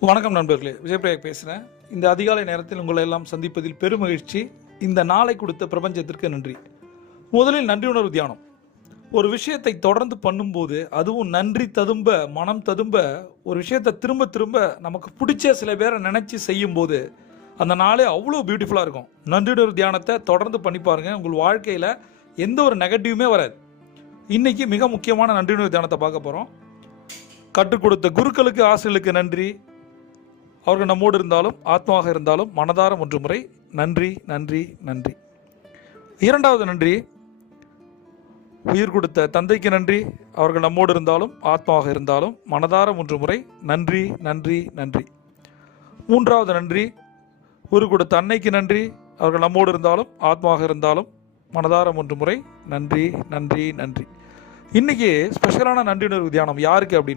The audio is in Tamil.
வணக்கம் நண்பர்களே, விஜயபிரயாக் பேசுகிறேன். இந்த அதிகாலை நேரத்தில் உங்களை எல்லாம் சந்திப்பதில் பெருமகிழ்ச்சி. இந்த நாளை கொடுத்த பிரபஞ்சத்திற்கு நன்றி. முதலில் நன்றி உணர்வு தியானம். ஒரு விஷயத்தை தொடர்ந்து பண்ணும்போது, அதுவும் நன்றி ததும்ப, மனம் ததும்ப, ஒரு விஷயத்தை திரும்ப திரும்ப நமக்கு பிடிச்ச சில பேரை நினச்சி செய்யும்போது அந்த நாளே அவ்வளோ பியூட்டிஃபுல்லாக இருக்கும். நன்றி உணர்வு தியானத்தை தொடர்ந்து பண்ணி பாருங்கள். உங்கள் வாழ்க்கையில் எந்த ஒரு நெகட்டிவுமே வராது. இன்றைக்கி மிக முக்கியமான நன்றி உணர்வு தியானத்தை பார்க்க போகிறோம். கற்றுக் கொடுத்த குருக்களுக்கு, ஆசிரியர்களுக்கு நன்றி. அவர்கள் நம்மோடு இருந்தாலும், ஆத்மாவாக இருந்தாலும் மனதார ஒன்று முறை நன்றி நன்றி நன்றி. இரண்டாவது நன்றி, உயிர் கொடுத்த தந்தைக்கு நன்றி. அவர்கள் நம்மோடு இருந்தாலும், ஆத்மாவாக இருந்தாலும் மனதார ஒன்று முறை நன்றி நன்றி நன்றி. மூன்றாவது நன்றி, உயிர் கொடுத்த அன்னைக்கு நன்றி. அவர்கள் நம்மோடு இருந்தாலும், ஆத்மாவாக இருந்தாலும் மனதார ஒன்று முறை நன்றி நன்றி நன்றி. இன்றைக்கி ஸ்பெஷலான நன்றி உணர்வு தியானம் யாருக்கு அப்படின்னு